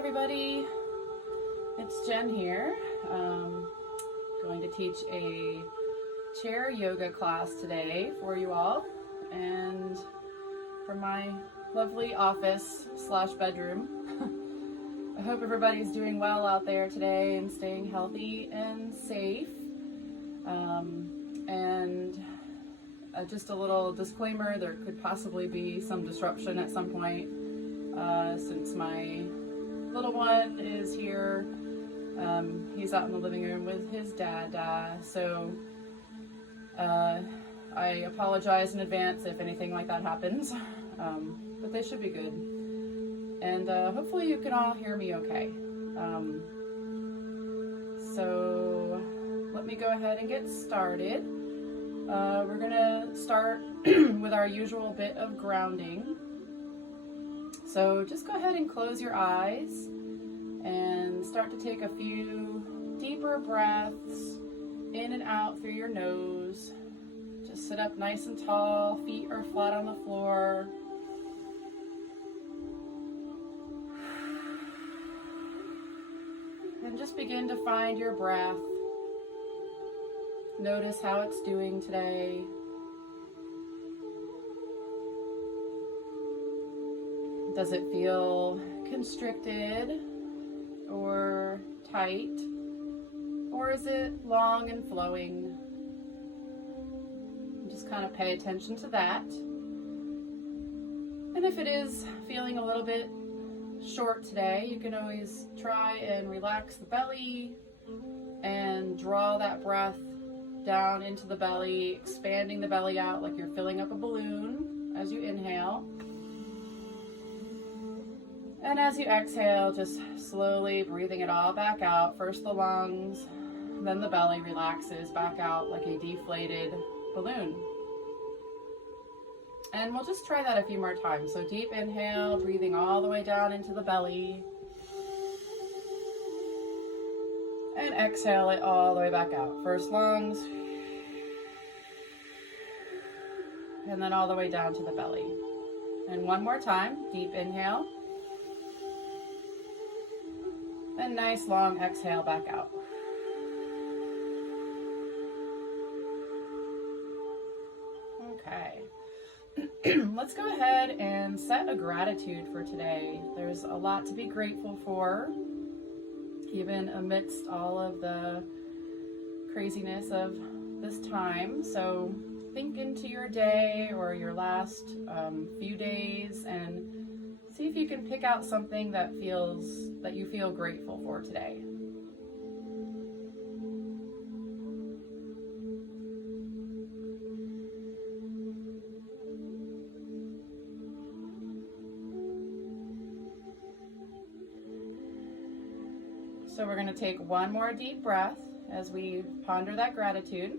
everybody, it's Jen here. Going to teach a chair yoga class today for you all, and from my lovely office / bedroom. I hope everybody's doing well out there today and staying healthy and safe. Just a little disclaimer, there could possibly be some disruption at some point since my little one is here. He's out in the living room with his dad, so I apologize in advance if anything like that happens, but they should be good. And hopefully you can all hear me okay. So let me go ahead and get started. We're gonna start with our usual bit of grounding. So just go ahead and close your eyes and start to take a few deeper breaths in and out through your nose. Just sit up nice and tall, feet are flat on the floor. And just begin to find your breath. Notice how it's doing today. Does it feel constricted or tight? Or is it long and flowing? Just kind of pay attention to that. And if it is feeling a little bit short today, you can always try and relax the belly and draw that breath down into the belly, expanding the belly out like you're filling up a balloon as you inhale. And as you exhale, just slowly breathing it all back out. First the lungs, then the belly relaxes back out like a deflated balloon. And we'll just try that a few more times. So deep inhale, breathing all the way down into the belly. And exhale it all the way back out. First lungs. And then all the way down to the belly. And one more time, deep inhale. And nice long exhale back out. Okay. Let's go ahead and set a gratitude for today. There's a lot to be grateful for, even amidst all of the craziness of this time. So think into your day or your last few days and see if you can pick out something that you feel grateful for today. So we're going to take one more deep breath as we ponder that gratitude.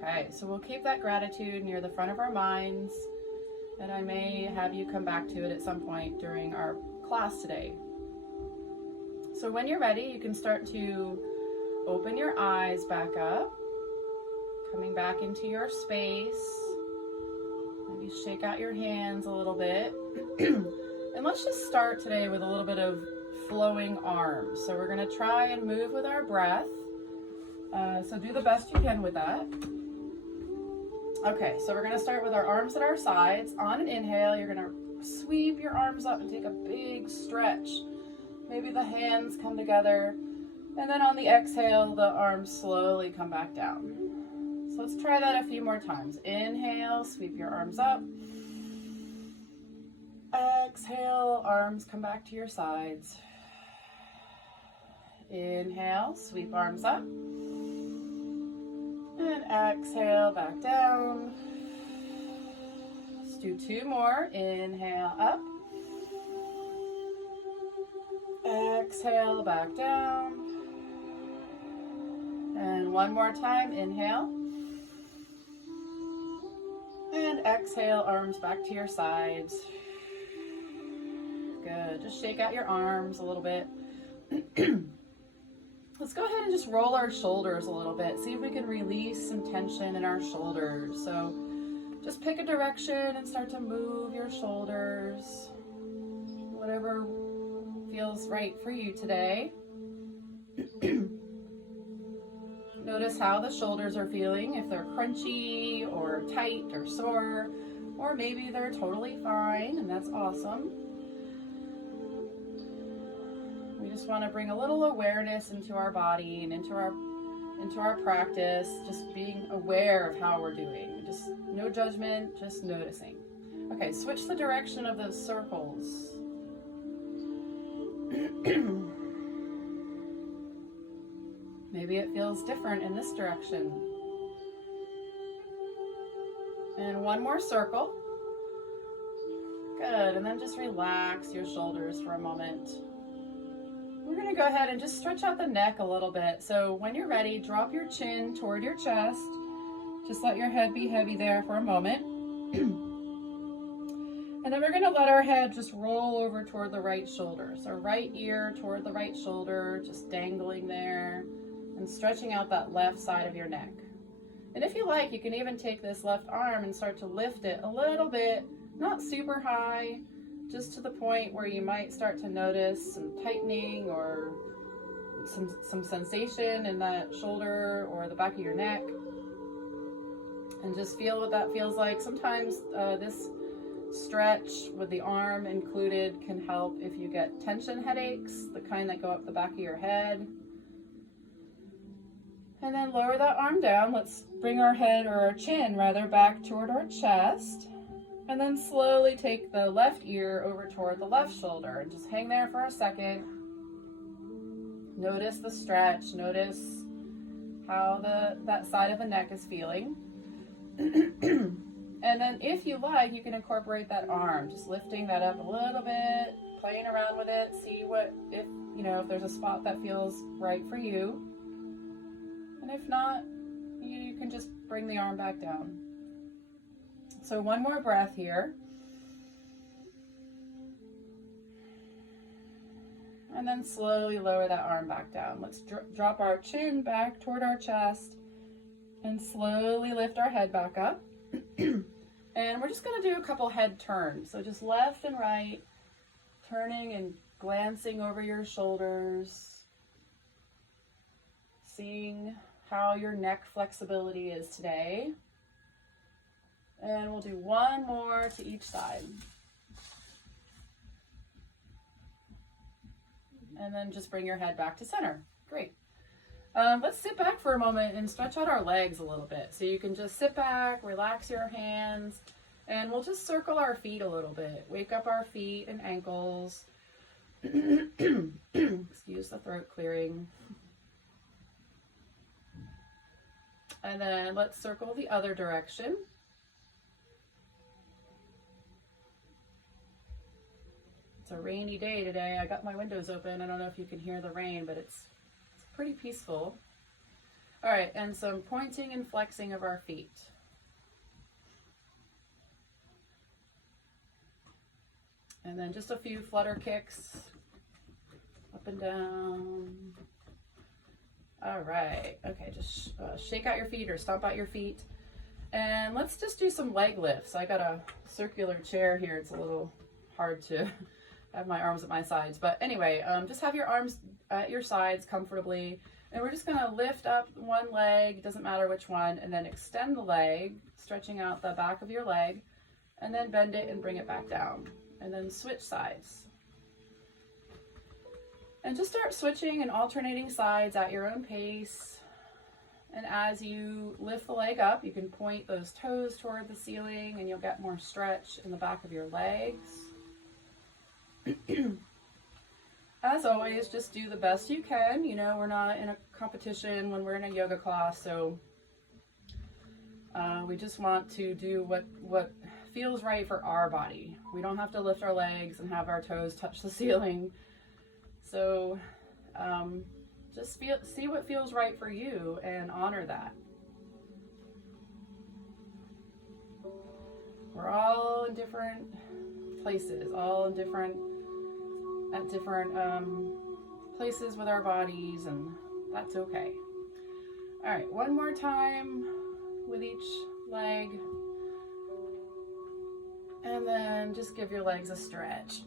Okay, so we'll keep that gratitude near the front of our minds, and I may have you come back to it at some point during our class today. So when you're ready, you can start to open your eyes back up. Coming back into your space. Maybe shake out your hands a little bit. And let's just start today with a little bit of flowing arms. So we're going to try and move with our breath. So do the best you can with that. Okay, so we're going to start with our arms at our sides. On an inhale, you're going to sweep your arms up and take a big stretch. Maybe the hands come together. And then on the exhale, the arms slowly come back down. So let's try that a few more times. Inhale, sweep your arms up. Exhale, arms come back to your sides. Inhale, sweep arms up. And exhale, back down. Let's do two more. Inhale, up. Exhale, back down. And one more time. Inhale. And exhale, arms back to your sides. Good. Just shake out your arms a little bit. let's go ahead and just roll our shoulders a little bit. See if we can release some tension in our shoulders. So just pick a direction and start to move your shoulders, whatever feels right for you today. Notice how the shoulders are feeling, if they're crunchy or tight or sore, or maybe they're totally fine, and that's awesome. We just want to bring a little awareness into our body and into our practice, just being aware of how we're doing. Just no judgment, just noticing. Okay, switch the direction of those circles. Maybe it feels different in this direction. And one more circle. Good, and then just relax your shoulders for a moment. We're gonna go ahead and just stretch out the neck a little bit. So when you're ready, drop your chin toward your chest. Just let your head be heavy there for a moment. And then we're gonna let our head just roll over toward the right shoulder. So right ear toward the right shoulder, just dangling there and stretching out that left side of your neck. And if you like, you can even take this left arm and start to lift it a little bit, not super high, just to the point where you might start to notice some tightening or some sensation in that shoulder or the back of your neck. And just feel what that feels like. Sometimes this stretch with the arm included can help if you get tension headaches, the kind that go up the back of your head. And then lower that arm down. Let's bring our head, or our chin rather, back toward our chest. And then slowly take the left ear over toward the left shoulder and just hang there for a second. Notice the stretch, notice how that side of the neck is feeling. And then if you like, you can incorporate that arm, just lifting that up a little bit, playing around with it, see if there's a spot that feels right for you. And if not, you can just bring the arm back down. So one more breath here. And then slowly lower that arm back down. Let's drop our chin back toward our chest and slowly lift our head back up. And we're just going to do a couple head turns. So just left and right, turning and glancing over your shoulders, seeing how your neck flexibility is today. And we'll do one more to each side. And then just bring your head back to center. Great. Let's sit back for a moment and stretch out our legs a little bit. So you can just sit back, relax your hands, and we'll just circle our feet a little bit. Wake up our feet and ankles. Excuse the throat clearing. And then let's circle the other direction. It's a rainy day today. I got my windows open. I don't know if you can hear the rain, but it's pretty peaceful. All right, and some pointing and flexing of our feet. And then just a few flutter kicks up and down. All right, okay, just shake out your feet or stomp out your feet. And let's just do some leg lifts. I got a circular chair here. It's a little hard to have my arms at my sides. But anyway, just have your arms at your sides comfortably. And we're just gonna lift up one leg, doesn't matter which one, and then extend the leg, stretching out the back of your leg, and then bend it and bring it back down. And then switch sides. And just start switching and alternating sides at your own pace. And as you lift the leg up, you can point those toes toward the ceiling and you'll get more stretch in the back of your legs. As always, just do the best you can. You know, we're not in a competition when we're in a yoga class, so we just want to do what feels right for our body. We don't have to lift our legs and have our toes touch the ceiling. So just see what feels right for you and honor that. We're all in different places, all in different places with our bodies, and That's okay. All right, one more time with each leg. And then just give your legs a stretch.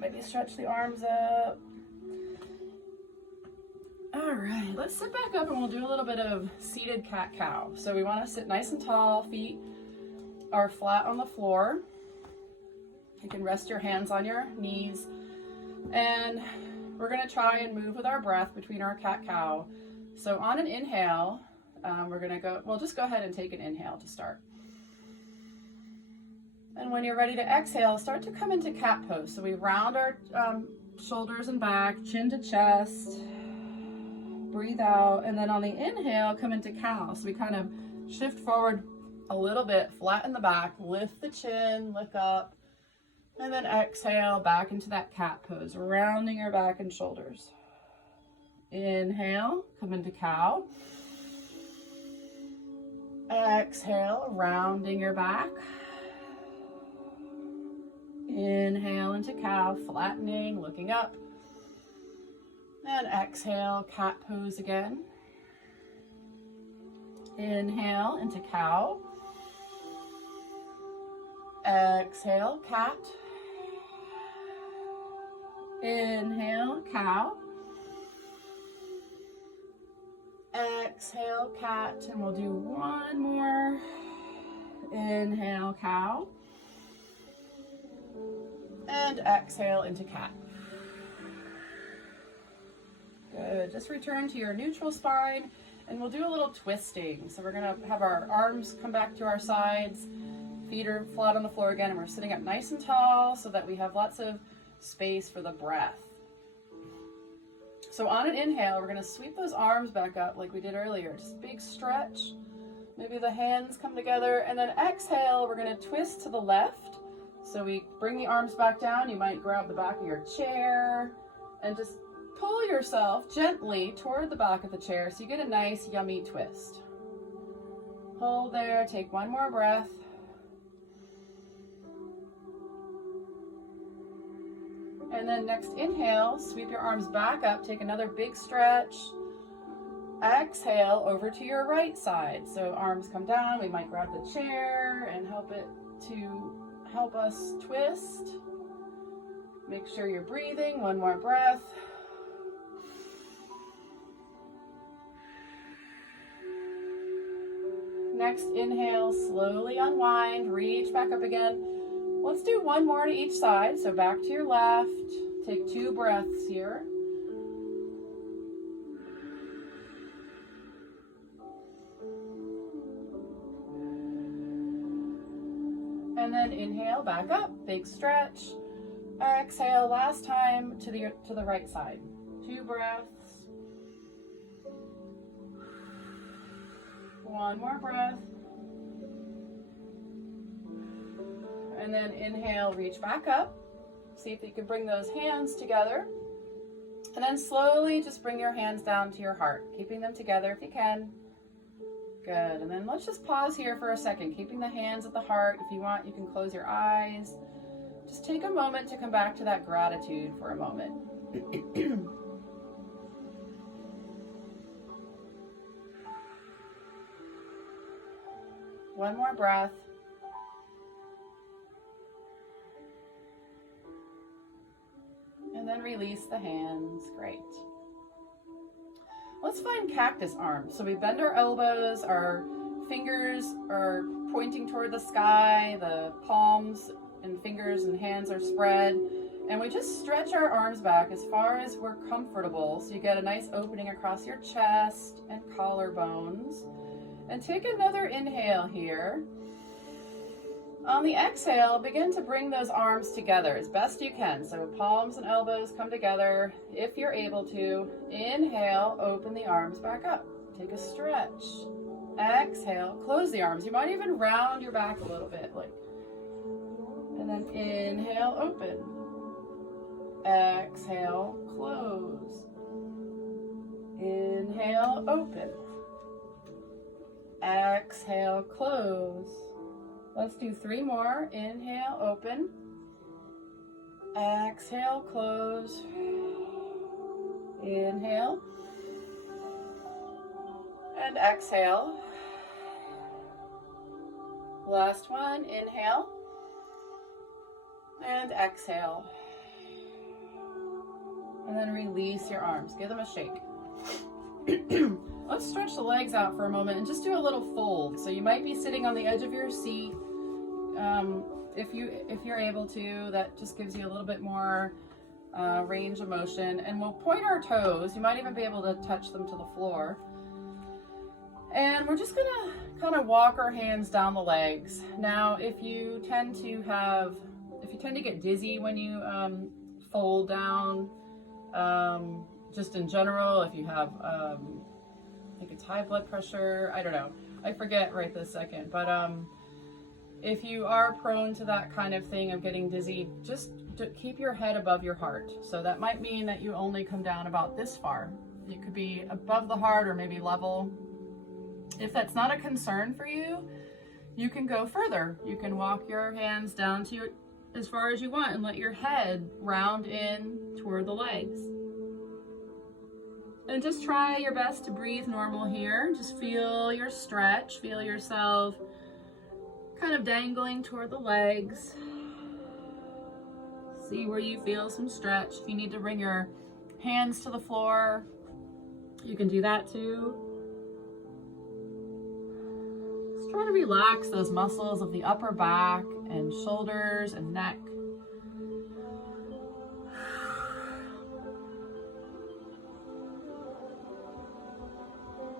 Maybe stretch the arms up. All right, let's sit back up and we'll do a little bit of seated cat-cow. So we want to sit nice and tall, feet are flat on the floor. You can rest your hands on your knees. And we're gonna try and move with our breath between our cat-cow. So on an inhale, we'll just go ahead and take an inhale to start. And when you're ready to exhale, start to come into cat pose. So we round our shoulders and back, chin to chest. Breathe out, and then on the inhale, come into cow. So we kind of shift forward a little bit, flatten the back, lift the chin, look up, and then exhale back into that cat pose, rounding your back and shoulders. Inhale, come into cow. Exhale, rounding your back. Inhale into cow, flattening, looking up. And exhale, cat pose again. Inhale into cow. Exhale, cat. Inhale, cow. Exhale, cat. And we'll do one more. Inhale, cow. And exhale into cat. Good. Just return to your neutral spine and we'll do a little twisting. So we're going to have our arms come back to our sides, feet are flat on the floor again, and we're sitting up nice and tall so that we have lots of space for the breath. So on an inhale, we're going to sweep those arms back up like we did earlier. Just big stretch. Maybe the hands come together, and then exhale, we're going to twist to the left. So we bring the arms back down. You might grab the back of your chair and just pull yourself gently toward the back of the chair so you get a nice yummy twist. Hold there, take one more breath. And then next inhale, sweep your arms back up, take another big stretch. Exhale over to your right side. So arms come down, we might grab the chair and help us twist. Make sure you're breathing, one more breath. Next inhale, slowly unwind, reach back up again. Let's do one more to each side. So back to your left, take 2 breaths here. And then inhale, back up, big stretch. Exhale, last time to the right side. 2 breaths. One more breath. And then inhale, reach back up. See if you can bring those hands together. And then slowly just bring your hands down to your heart, keeping them together if you can. Good. And then let's just pause here for a second, keeping the hands at the heart. If you want, you can close your eyes. Just take a moment to come back to that gratitude for a moment. One more breath. And then release the hands. Great. Let's find cactus arms. So we bend our elbows, our fingers are pointing toward the sky, the palms and fingers and hands are spread, and we just stretch our arms back as far as we're comfortable. So you get a nice opening across your chest and collarbones. And take another inhale here. On the exhale, begin to bring those arms together as best you can. So palms and elbows come together if you're able to. Inhale, open the arms back up. Take a stretch. Exhale, close the arms. You might even round your back a little bit. And then inhale, open. Exhale, close. Inhale, open. Exhale, close. Let's do 3 more. Inhale, open. Exhale, close. Inhale. And exhale. Last one, inhale. And exhale. And then release your arms. Give them a shake. Let's stretch the legs out for a moment and just do a little fold. So you might be sitting on the edge of your seat. If you're able to, that just gives you a little bit more range of motion. And we'll point our toes. You might even be able to touch them to the floor. And we're just gonna kind of walk our hands down the legs. Now, if you tend to get dizzy when you fold down, just in general, if you have, I think it's high blood pressure, I don't know, I forget right this second, but if you are prone to that kind of thing of getting dizzy, just keep your head above your heart. So that might mean that you only come down about this far. You could be above the heart or maybe level. If that's not a concern for you, you can go further. You can walk your hands down to as far as you want and let your head round in toward the legs. And just try your best to breathe normal here. Just feel your stretch, feel yourself kind of dangling toward the legs. See where you feel some stretch. If you need to bring your hands to the floor, you can do that too. Just try to relax those muscles of the upper back and shoulders and neck.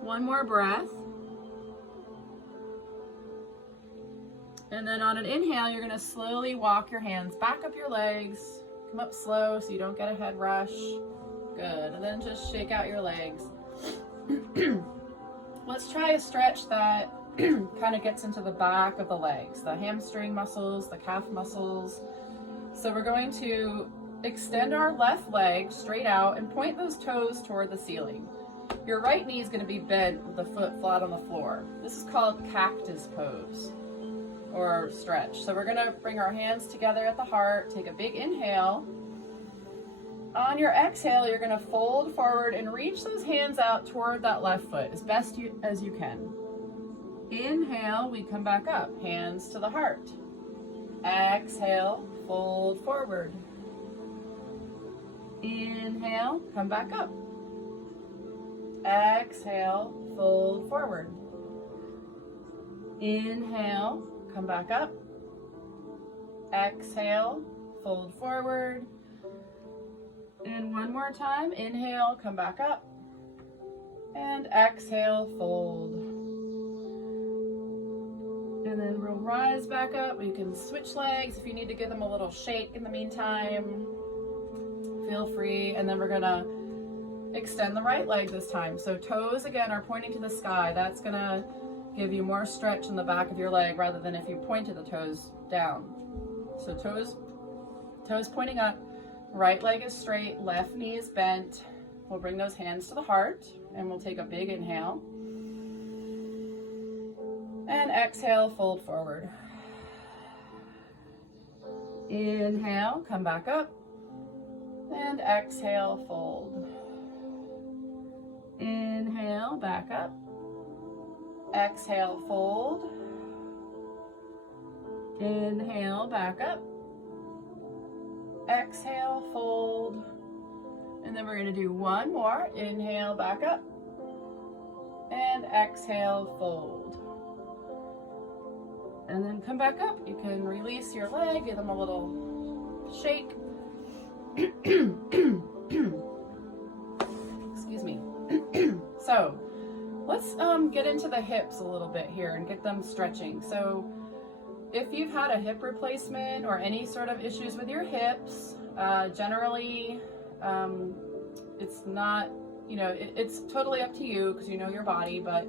One more breath. And then on an inhale, you're going to slowly walk your hands back up your legs. Come up slow so you don't get a head rush. Good. And then just shake out your legs. Let's try a stretch that kind of gets into the back of the legs, the hamstring muscles, the calf muscles. So we're going to extend our left leg straight out and point those toes toward the ceiling. Your right knee is going to be bent with the foot flat on the floor. This is called cactus pose or stretch. So we're going to bring our hands together at the heart, take a big inhale. On your exhale, you're going to fold forward and reach those hands out toward that left foot as best as you can. Inhale, we come back up, hands to the heart. Exhale, fold forward. Inhale, come back up. Exhale, fold forward. Inhale, come back up. Exhale, fold forward. And one more time, inhale, come back up. And exhale, fold. And then we'll rise back up. You can switch legs if you need to give them a little shake in the meantime. Feel free. And then we're gonna extend the right leg this time. So toes again are pointing to the sky. That's gonna give you more stretch in the back of your leg rather than if you pointed the toes down. So toes pointing up, right leg is straight, left knee is bent. We'll bring those hands to the heart and we'll take a big inhale. And exhale, fold forward. Inhale, come back up. And exhale, fold. Inhale, back up. Exhale, fold. Inhale, back up. Exhale, fold. And then we're going to do one more. Inhale, back up. And exhale, fold. And then come back up. You can release your leg, give them a little shake. Excuse me. So let's get into the hips a little bit here and get them stretching. So if you've had a hip replacement or any sort of issues with your hips, generally it's not, it's totally up to you because you know your body, but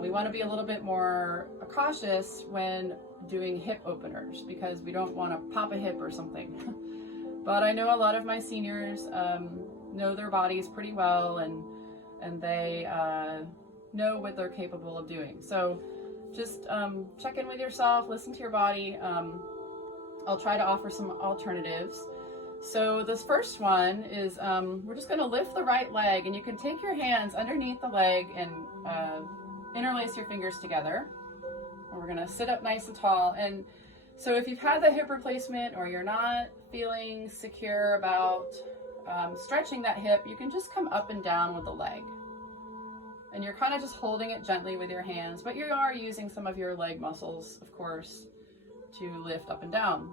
we want to be a little bit more cautious when doing hip openers because we don't want to pop a hip or something. But I know a lot of my seniors know their bodies pretty well and they know what they're capable of doing. So just check in with yourself, listen to your body. I'll try to offer some alternatives. So this first one is, we're just gonna lift the right leg, and you can take your hands underneath the leg and interlace your fingers together. And we're gonna sit up nice and tall. And so if you've had the hip replacement or you're not feeling secure about stretching that hip, you can just come up and down with the leg. And you're kind of just holding it gently with your hands, but you are using some of your leg muscles, of course, to lift up and down.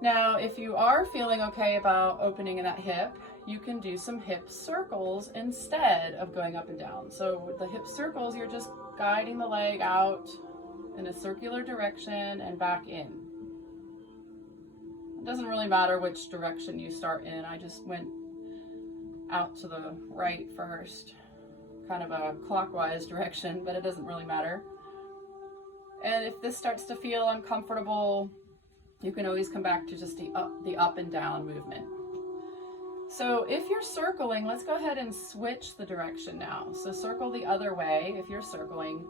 Now, if you are feeling okay about opening that hip, you can do some hip circles instead of going up and down. So with the hip circles, you're just guiding the leg out in a circular direction and back in. It doesn't really matter which direction you start in. I just went out to the right first, kind of a clockwise direction, but it doesn't really matter. And if this starts to feel uncomfortable, you can always come back to just the up and down movement. So if you're circling, let's go ahead and switch the direction now. So circle the other way if you're circling.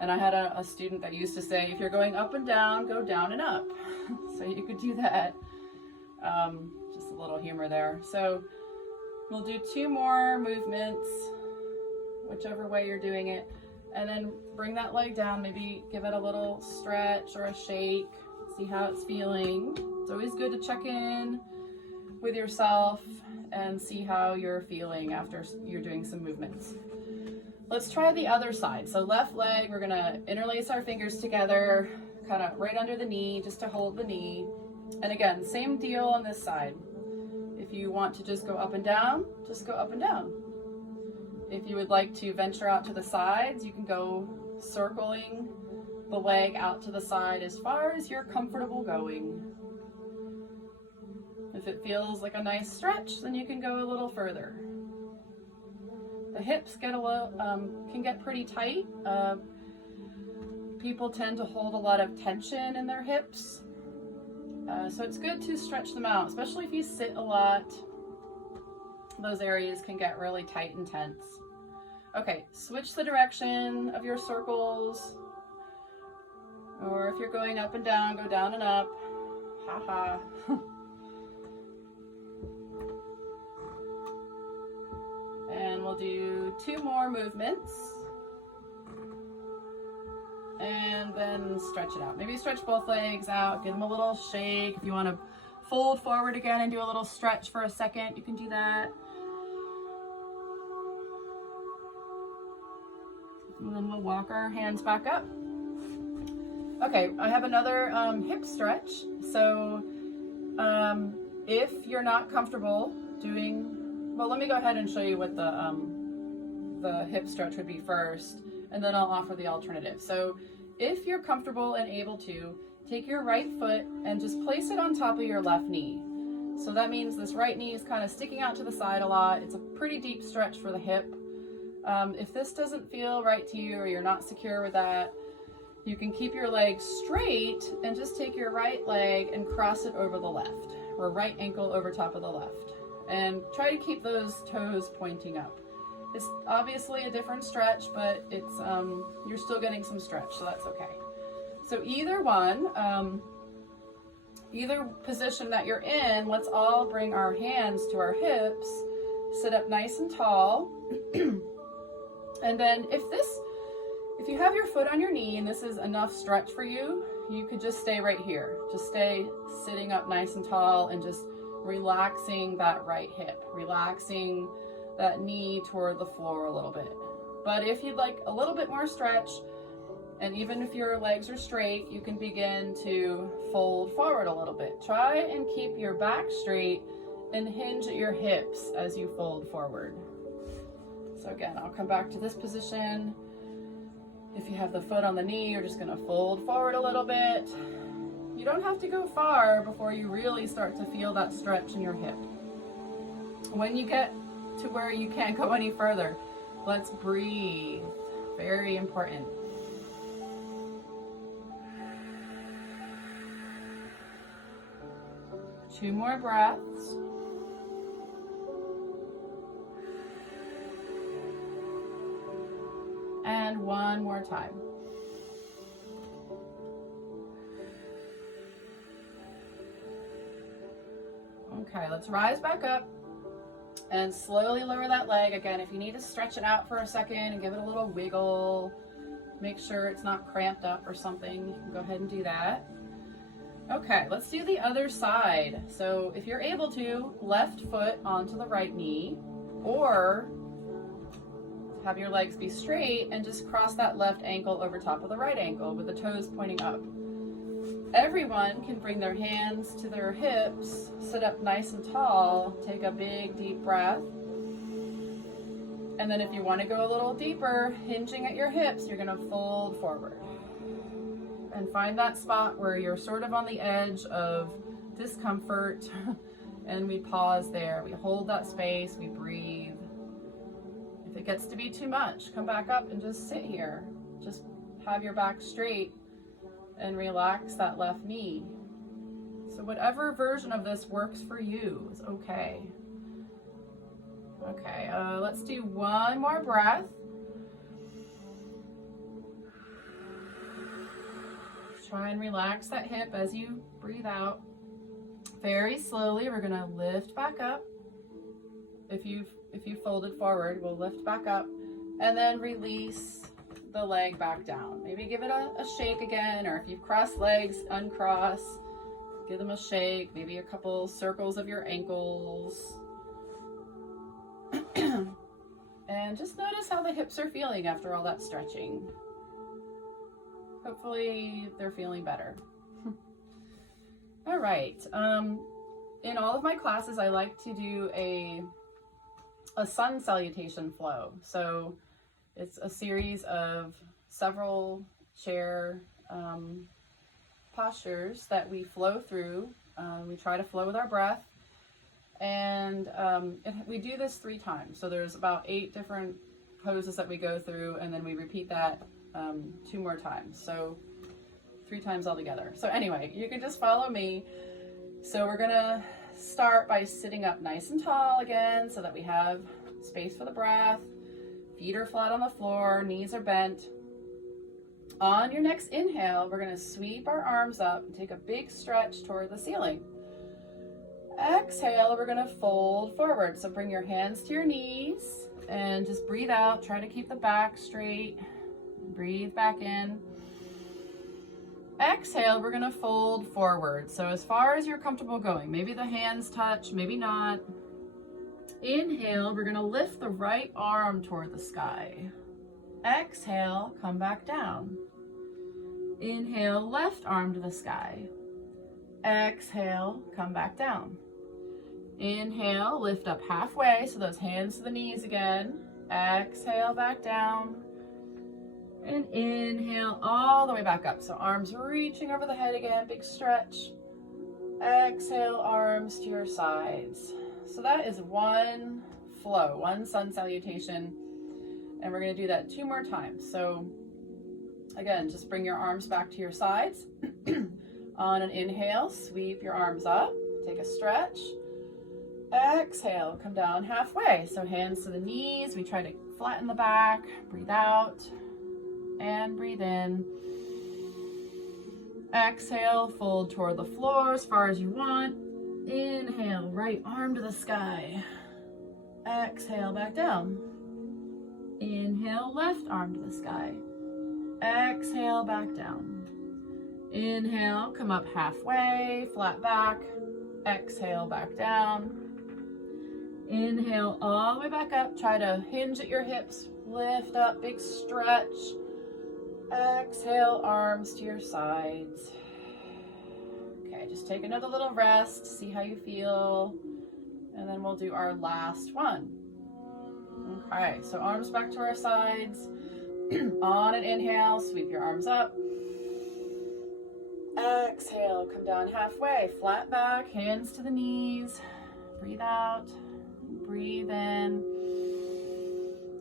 And I had a student that used to say, if you're going up and down, go down and up. So you could do that. Just a little humor there. So we'll do 2 more movements, whichever way you're doing it. And then bring that leg down, maybe give it a little stretch or a shake. See how it's feeling. It's always good to check in with yourself and see how you're feeling after you're doing some movements. Let's try the other side. So left leg, we're gonna interlace our fingers together, kind of right under the knee, just to hold the knee. And again, same deal on this side. If you want to just go up and down, just go up and down. If you would like to venture out to the sides, you can go circling the leg out to the side as far as you're comfortable going. If it feels like a nice stretch, then you can go a little further. The hips get a little, can get pretty tight. People tend to hold a lot of tension in their hips. So it's good to stretch them out, especially if you sit a lot. Those areas can get really tight and tense. Okay, switch the direction of your circles. Or if you're going up and down, go down and up. Ha ha. And we'll do 2 more movements. And then stretch it out. Maybe stretch both legs out, give them a little shake. If you want to fold forward again and do a little stretch for a second, you can do that. And then we'll walk our hands back up. Okay, I have another hip stretch. So if you're not comfortable doing, well, let me go ahead and show you what the hip stretch would be first, and then I'll offer the alternative. So if you're comfortable and able to, take your right foot and just place it on top of your left knee. So that means this right knee is kind of sticking out to the side a lot. It's a pretty deep stretch for the hip. If this doesn't feel right to you or you're not secure with that, you can keep your leg straight and just take your right leg and cross it over the left, or right ankle over top of the left. And try to keep those toes pointing up. It's obviously a different stretch, but it's you're still getting some stretch, so that's okay. So either one, either position that you're in, let's all bring our hands to our hips, sit up nice and tall. And then if you have your foot on your knee and this is enough stretch for you, you could just stay right here. Just stay sitting up nice and tall and just relaxing that right hip, relaxing that knee toward the floor a little bit. But if you'd like a little bit more stretch, and even if your legs are straight, you can begin to fold forward a little bit. Try and keep your back straight and hinge at your hips as you fold forward. So again, I'll come back to this position. If you have the foot on the knee, you're just gonna fold forward a little bit. You don't have to go far before you really start to feel that stretch in your hip. When you get to where you can't go any further, let's breathe. Very important. Two more breaths. And one more time. Okay, let's rise back up and slowly lower that leg. Again, if you need to stretch it out for a second and give it a little wiggle, make sure it's not cramped up or something, you can go ahead and do that. Okay, let's do the other side. So if you're able to, left foot onto the right knee, or have your legs be straight and just cross that left ankle over top of the right ankle with the toes pointing up. Everyone can bring their hands to their hips, sit up nice and tall, take a big deep breath. And then if you want to go a little deeper, hinging at your hips, you're going to fold forward. And find that spot where you're sort of on the edge of discomfort. And we pause there. We hold that space. We breathe. If it gets to be too much, come back up and just sit here. Just have your back straight and relax that left knee. So whatever version of this works for you is okay. Okay, let's do one more breath. Try and relax that hip as you breathe out. Very slowly, we're gonna lift back up. If you folded forward, we'll lift back up and then release the leg back down. Maybe give it a shake again, or if you've crossed legs, uncross, give them a shake, maybe a couple circles of your ankles. And just notice how the hips are feeling after all that stretching. Hopefully they're feeling better. All right. In all of my classes, I like to do a sun salutation flow. So it's a series of several chair postures that we flow through. We try to flow with our breath. And we do this 3 times. So there's about 8 different poses that we go through, and then we repeat that 2 more times. So 3 times altogether. So anyway, you can just follow me. So we're gonna start by sitting up nice and tall again so that we have space for the breath. Feet are flat on the floor, knees are bent. On your next inhale, we're gonna sweep our arms up and take a big stretch toward the ceiling. Exhale, we're gonna fold forward. So bring your hands to your knees and just breathe out. Try to keep the back straight. Breathe back in. Exhale, we're gonna fold forward. So as far as you're comfortable going, maybe the hands touch, maybe not. Inhale, we're gonna lift the right arm toward the sky. Exhale, come back down. Inhale, left arm to the sky. Exhale, come back down. Inhale, lift up halfway, so those hands to the knees again. Exhale, back down. And inhale all the way back up. So arms reaching over the head again, big stretch. Exhale, arms to your sides. So that is one flow, one sun salutation. And we're gonna do that 2 more times. So again, just bring your arms back to your sides. On an inhale, sweep your arms up, take a stretch. Exhale, come down halfway. So hands to the knees, we try to flatten the back, breathe out. And breathe in. Exhale, fold toward the floor as far as you want. Inhale, right arm to the sky. Exhale, back down. Inhale, left arm to the sky. Exhale, back down. Inhale, come up halfway, flat back. Exhale, back down. Inhale, all the way back up. Try to hinge at your hips. Lift up, big stretch. Exhale, arms to your sides. Okay, just take another little rest, see how you feel, and then we'll do our last one. Okay, so arms back to our sides. On an inhale, sweep your arms up. Exhale, come down halfway, flat back, hands to the knees. Breathe out, breathe in.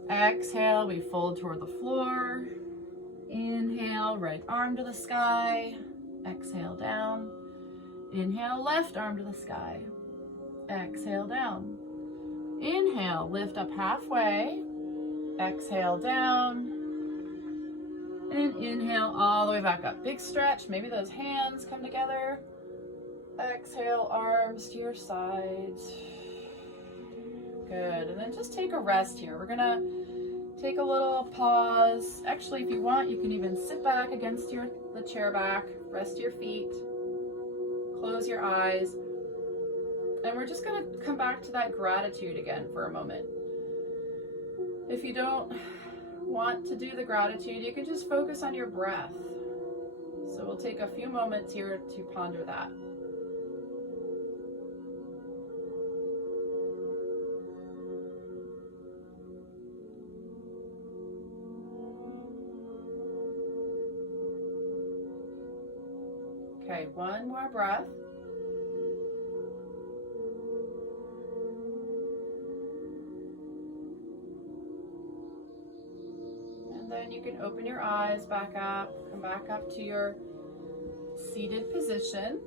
Exhale, we fold toward the floor. Inhale, right arm to the sky. Exhale, down. Inhale, left arm to the sky. Exhale, down. Inhale, lift up halfway. Exhale, down. And inhale all the way back up. Big stretch. Maybe those hands come together. Exhale, arms to your sides. Good, and then just take a rest here. We're gonna take a little pause. Actually, if you want, you can even sit back against the chair back, rest your feet, close your eyes, and we're just gonna come back to that gratitude again for a moment. If you don't want to do the gratitude, you can just focus on your breath. So we'll take a few moments here to ponder that. Okay, one more breath. And then you can open your eyes back up, come back up to your seated position.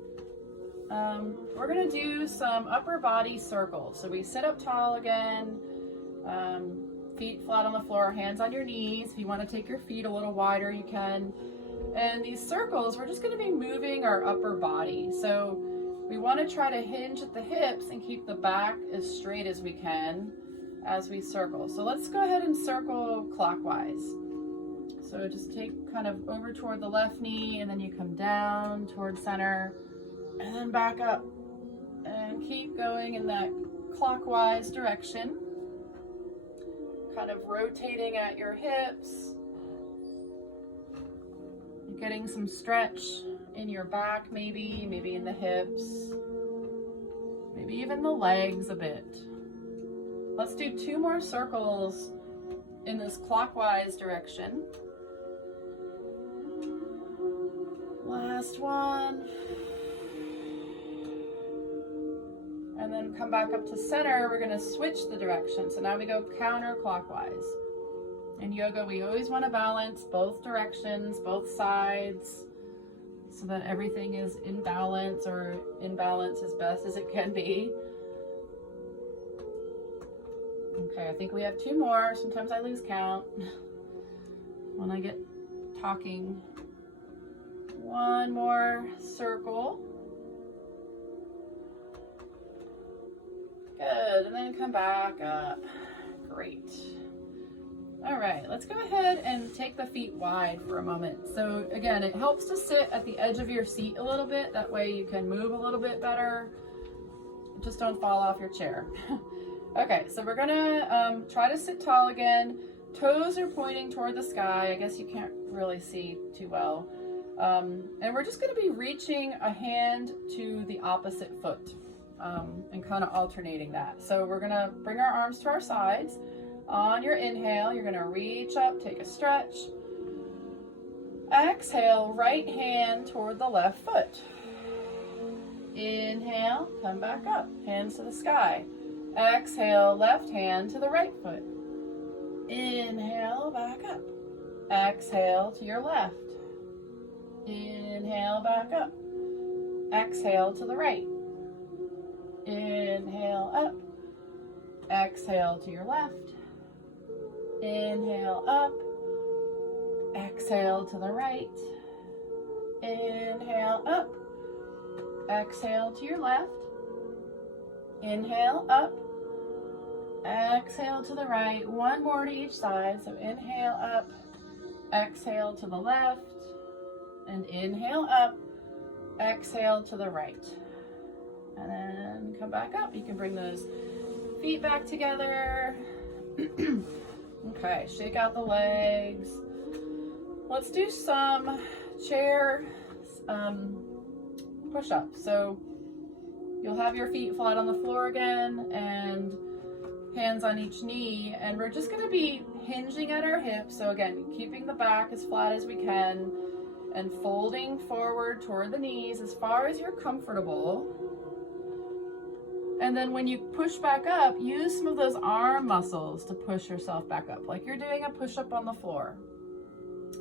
We're gonna do some upper body circles. So we sit up tall again, feet flat on the floor, hands on your knees. If you want to take your feet a little wider, you can. And these circles, we're just going to be moving our upper body. So we want to try to hinge at the hips and keep the back as straight as we can as we circle. So let's go ahead and circle clockwise. So just take kind of over toward the left knee, and then you come down toward center, and then back up. And keep going in that clockwise direction. Kind of rotating at your hips. Getting some stretch in your back, maybe in the hips, maybe even the legs a bit. Let's do 2 more circles in this clockwise direction. Last one. And then come back up to center. We're gonna switch the direction. So now we go counterclockwise. In yoga, we always want to balance both directions, both sides, so that everything is in balance, or in balance as best as it can be. Okay, I think we have 2 more. Sometimes I lose count when I get talking. 1 more circle. Good, and then come back up. Great. All right, let's go ahead and take the feet wide for a moment. So again, it helps to sit at the edge of your seat a little bit. That way you can move a little bit better. Just don't fall off your chair. Okay, so we're gonna try to sit tall again. Toes are pointing toward the sky. I guess you can't really see too well. And we're just gonna be reaching a hand to the opposite foot and kind of alternating that. So we're gonna bring our arms to our sides. On your inhale, you're gonna reach up, take a stretch. Exhale, right hand toward the left foot. Inhale, come back up, hands to the sky. Exhale, left hand to the right foot. Inhale, back up. Exhale to your left. Inhale, back up. Exhale to the right. Inhale, up. Exhale to your left. Inhale, up. Exhale to the right. Inhale, up. Exhale to your left. Inhale, up. Exhale to the right. 1 more to each side. So inhale, up. Exhale to the left. And inhale, up. Exhale to the right. And then come back up. You can bring those feet back together. Okay, shake out the legs. Let's do some chair push-ups. So you'll have your feet flat on the floor again and hands on each knee, and we're just gonna be hinging at our hips. So again, keeping the back as flat as we can and folding forward toward the knees as far as you're comfortable. And then when you push back up, use some of those arm muscles to push yourself back up, like you're doing a push-up on the floor.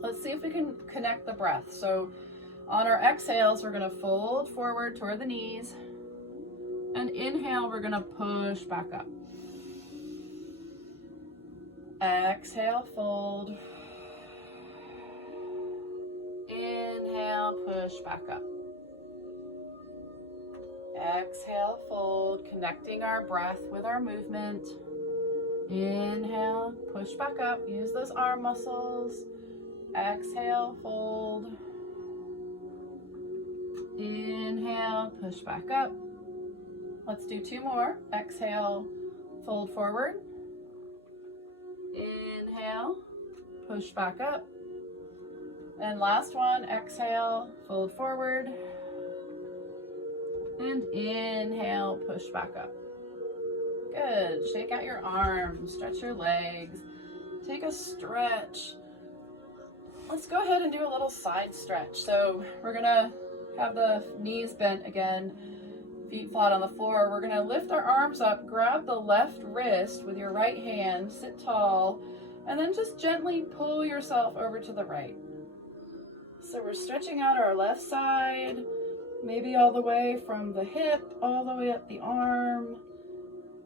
Let's see if we can connect the breath. So on our exhales, we're gonna fold forward toward the knees. And inhale, we're gonna push back up. Exhale, fold. Inhale, push back up. exhale, fold, connecting our breath with our movement. Inhale, push back up, use those arm muscles. Exhale, fold. Inhale, push back up. Let's do 2 more. Exhale, fold forward. Inhale, push back up. And last one, exhale, fold forward. And inhale, push back up. Good. Shake out your arms, stretch your legs, take a stretch. Let's go ahead and do a little side stretch. So we're gonna have the knees bent again, feet flat on the floor. We're gonna lift our arms up, grab the left wrist with your right hand, sit tall, and then just gently pull yourself over to the right. So we're stretching out our left side, maybe all the way from the hip, all the way up the arm.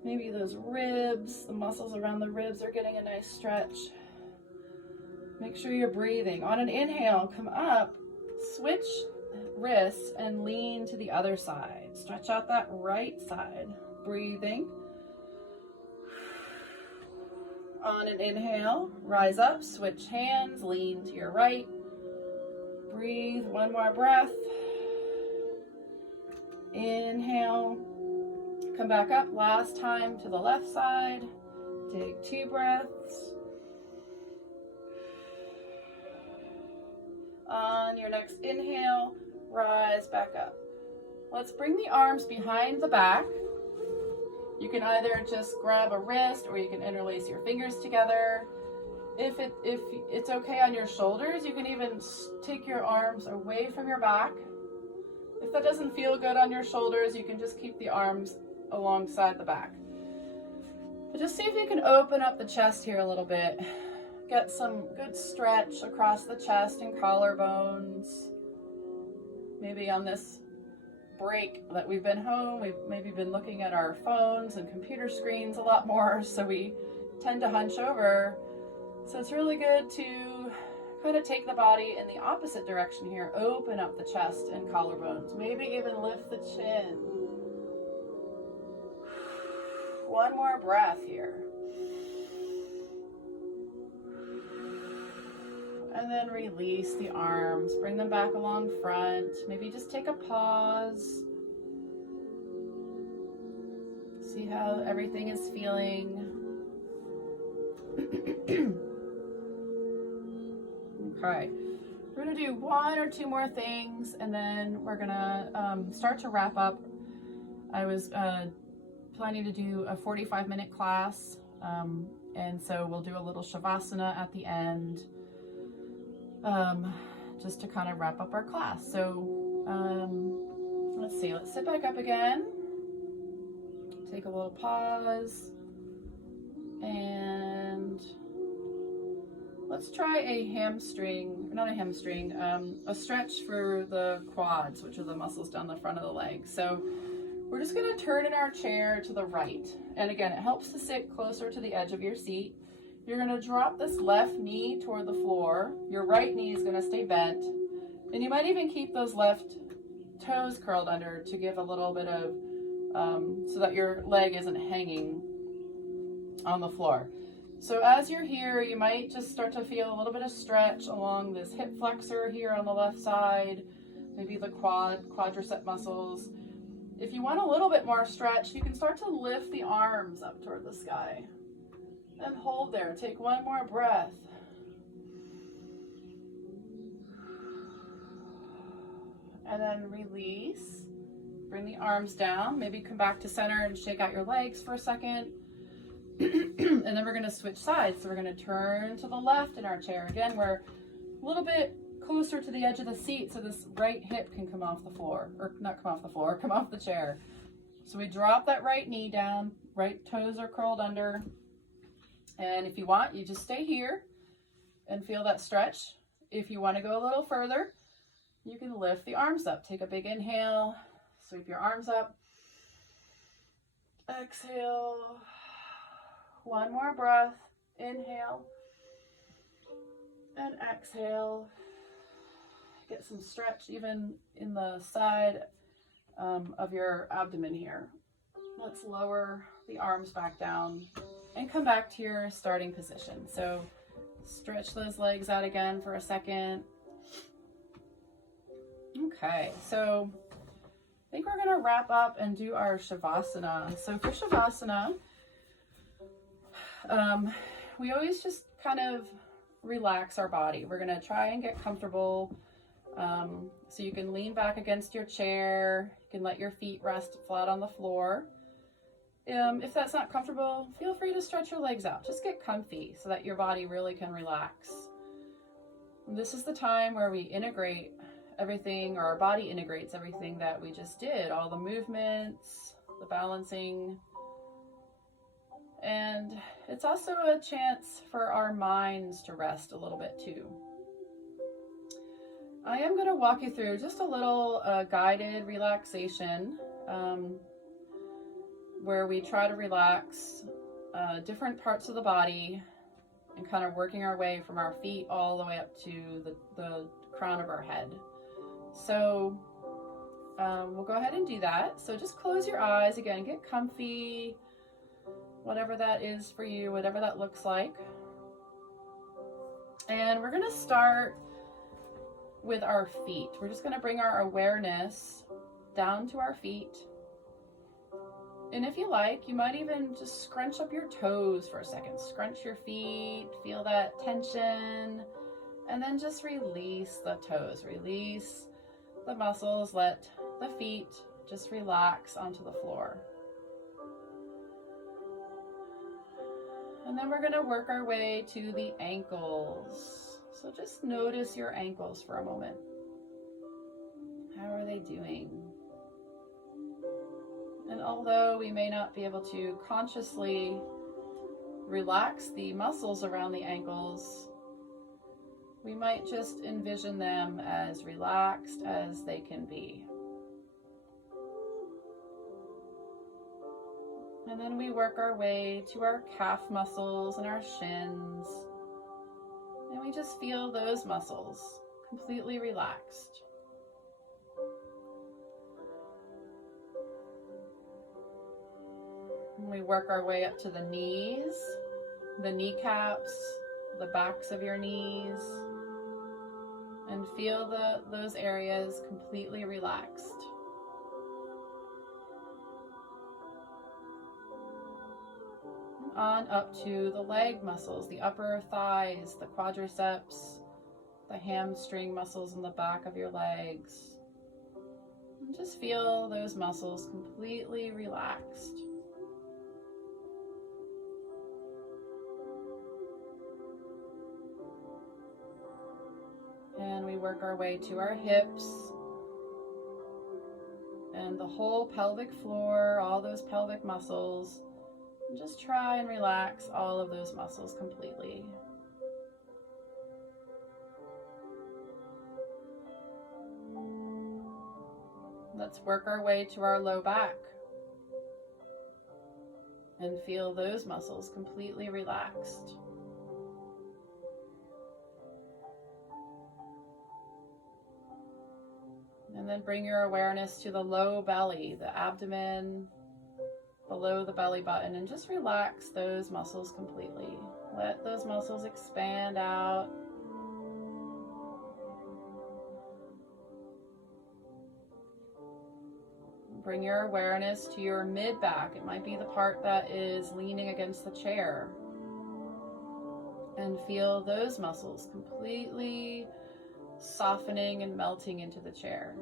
Maybe those ribs, the muscles around the ribs are getting a nice stretch. Make sure you're breathing. On an inhale, come up, switch wrists and lean to the other side. Stretch out that right side. Breathing. On an inhale, rise up, switch hands, lean to your right. Breathe, 1 more breath. Inhale, come back up, last time to the left side. Take 2 breaths. On your next inhale, rise back up. Let's bring the arms behind the back. You can either just grab a wrist or you can interlace your fingers together. If it's okay on your shoulders, you can even take your arms away from your back. If that doesn't feel good on your shoulders, you can just keep the arms alongside the back. But just see if you can open up the chest here a little bit. Get some good stretch across the chest and collarbones. Maybe on this break that we've been home, we've maybe been looking at our phones and computer screens a lot more, so we tend to hunch over. So it's really good to kind of take the body in the opposite direction here. Open up the chest and collarbones. Maybe even lift the chin. 1 more breath here. And then release the arms. Bring them back along front. Maybe just take a pause. See how everything is feeling. Okay, we're gonna do 1 or 2 more things and then we're gonna start to wrap up. I was planning to do a 45-minute class, and so we'll do a little Shavasana at the end, just to kind of wrap up our class. So let's see, let's sit back up again, take a little pause, and let's try a stretch for the quads, which are the muscles down the front of the leg. So we're just gonna turn in our chair to the right. And again, it helps to sit closer to the edge of your seat. You're gonna drop this left knee toward the floor. Your right knee is gonna stay bent. And you might even keep those left toes curled under to give a little bit of, so that your leg isn't hanging on the floor. So as you're here, you might just start to feel a little bit of stretch along this hip flexor here on the left side, maybe the quadricep muscles. If you want a little bit more stretch, you can start to lift the arms up toward the sky. And hold there. Take 1 more breath. And then release. Bring the arms down. Maybe come back to center and shake out your legs for a second. And then we're going to switch sides. So we're going to turn to the left in our chair. Again, we're a little bit closer to the edge of the seat so this right hip can come off the floor. Or not come off the floor, come off the chair. So we drop that right knee down. Right toes are curled under. And if you want, you just stay here and feel that stretch. If you want to go a little further, you can lift the arms up. Take a big inhale, sweep your arms up. Exhale. 1 more breath. Inhale and exhale. Get some stretch even in the side of your abdomen here. Let's lower the arms back down and come back to your starting position. So stretch those legs out again for a second. Okay, so I think we're gonna wrap up and do our Shavasana. So for Shavasana, we always just kind of relax our body. We're gonna try and get comfortable. So you can lean back against your chair. You can let your feet rest flat on the floor. If that's not comfortable, feel free to stretch your legs out. Just get comfy so that your body really can relax. And this is the time where we integrate everything, or our body integrates everything that we just did, all the movements, the balancing. And it's also a chance for our minds to rest a little bit too. I am going to walk you through just a little guided relaxation where we try to relax different parts of the body and kind of working our way from our feet all the way up to the crown of our head. So we'll go ahead and do that. So just close your eyes again, get comfy, whatever that is for you, whatever that looks like. And we're going to start with our feet. We're just going to bring our awareness down to our feet. And if you like, you might even just scrunch up your toes for a second. Scrunch your feet, feel that tension, and then just release the toes. Release the muscles, let the feet just relax onto the floor. And then we're going to work our way to the ankles. So just notice your ankles for a moment. How are they doing? And although we may not be able to consciously relax the muscles around the ankles, we might just envision them as relaxed as they can be. And then we work our way to our calf muscles and our shins. And we just feel those muscles completely relaxed. And we work our way up to the knees, the kneecaps, the backs of your knees, and feel those areas completely relaxed. On up to the leg muscles, the upper thighs, the quadriceps, the hamstring muscles in the back of your legs. And just feel those muscles completely relaxed. And we work our way to our hips and the whole pelvic floor, all those pelvic muscles. And just try and relax all of those muscles completely. Let's work our way to our low back and feel those muscles completely relaxed. And then bring your awareness to the low belly, the abdomen, below the belly button, and just relax those muscles completely. Let those muscles expand out. Bring your awareness to your mid-back. It might be the part that is leaning against the chair. And feel those muscles completely softening and melting into the chair.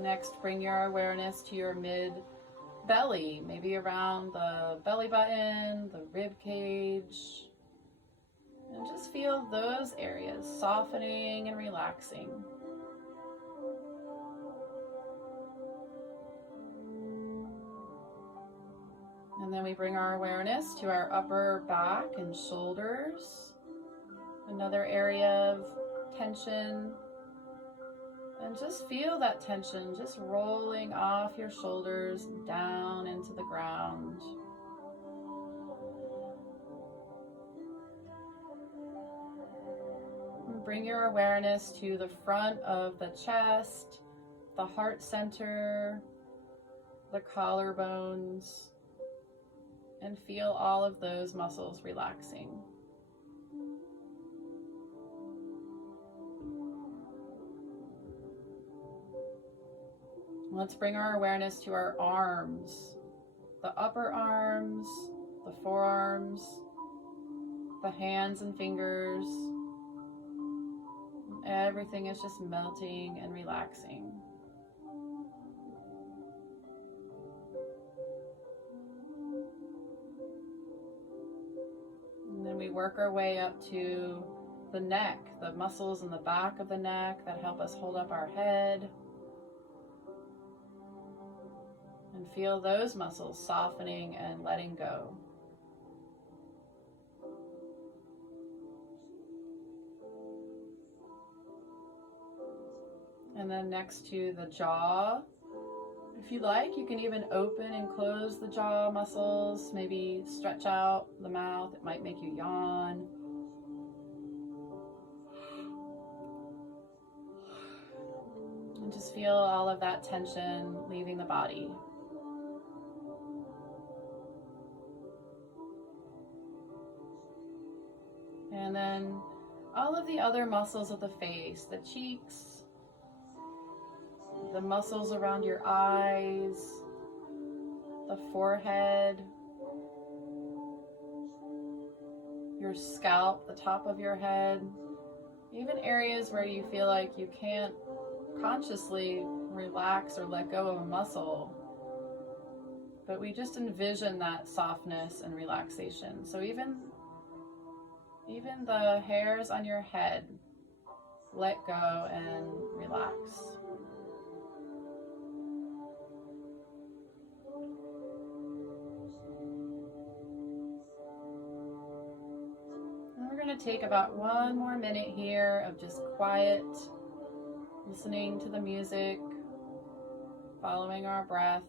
Next, bring your awareness to your mid-belly, maybe around the belly button, the rib cage. And just feel those areas softening and relaxing. And then we bring our awareness to our upper back and shoulders, another area of tension. And just feel that tension just rolling off your shoulders down into the ground. bring your awareness to the front of the chest, the heart center, the collarbones, and feel all of those muscles relaxing. Let's bring our awareness to our arms, the upper arms, the forearms, the hands and fingers. Everything is just melting and relaxing. And then we work our way up to the neck, the muscles in the back of the neck that help us hold up our head. And feel those muscles softening and letting go. And then next to the jaw, if you like, you can even open and close the jaw muscles, maybe stretch out the mouth. It might make you yawn. And just feel all of that tension leaving the body. And then all of the other muscles of the face, the cheeks, the muscles around your eyes, the forehead, your scalp, the top of your head, even areas where you feel like you can't consciously relax or let go of a muscle, but we just envision that softness and relaxation. So even the hairs on your head, let go and relax. And we're going to take about 1 more minute here of just quiet, listening to the music, following our breath.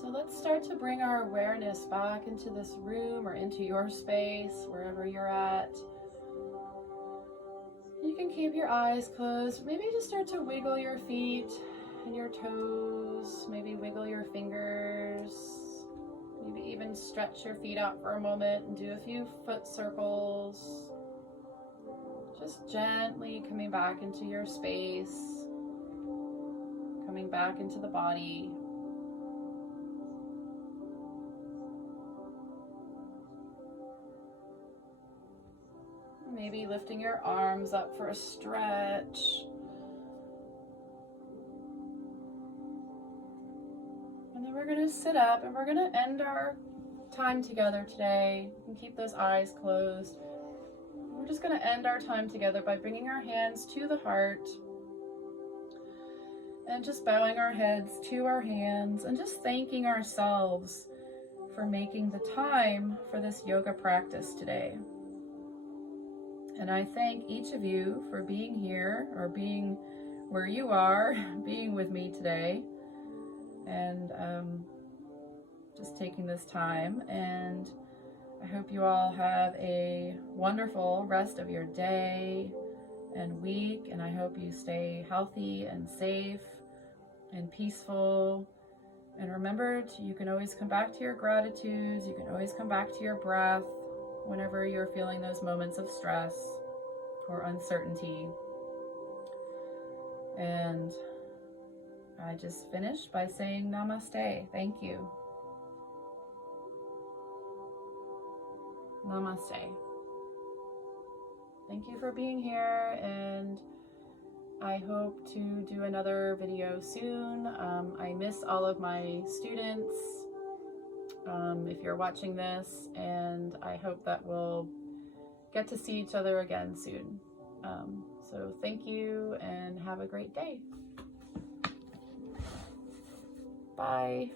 So let's start to bring our awareness back into this room or into your space, wherever you're at. You can keep your eyes closed. Maybe just start to wiggle your feet and your toes. Maybe wiggle your fingers. Maybe even stretch your feet out for a moment and do a few foot circles. Just gently coming back into your space, coming back into the body. Maybe lifting your arms up for a stretch. And then we're going to sit up and we're going to end our time together today. You can keep those eyes closed. We're just going to end our time together by bringing our hands to the heart and just bowing our heads to our hands and just thanking ourselves for making the time for this yoga practice today. And I thank each of you for being here, or being where you are, being with me today, and just taking this time. And I hope you all have a wonderful rest of your day and week, and I hope you stay healthy and safe and peaceful. And remember, you can always come back to your gratitudes. You can always come back to your breath whenever you're feeling those moments of stress or uncertainty. And I just finished by saying namaste. Thank you. Namaste. Thank you for being here, and I hope to do another video soon. I miss all of my students, if you're watching this, and I hope that we'll get to see each other again soon. So thank you, and have a great day. Bye.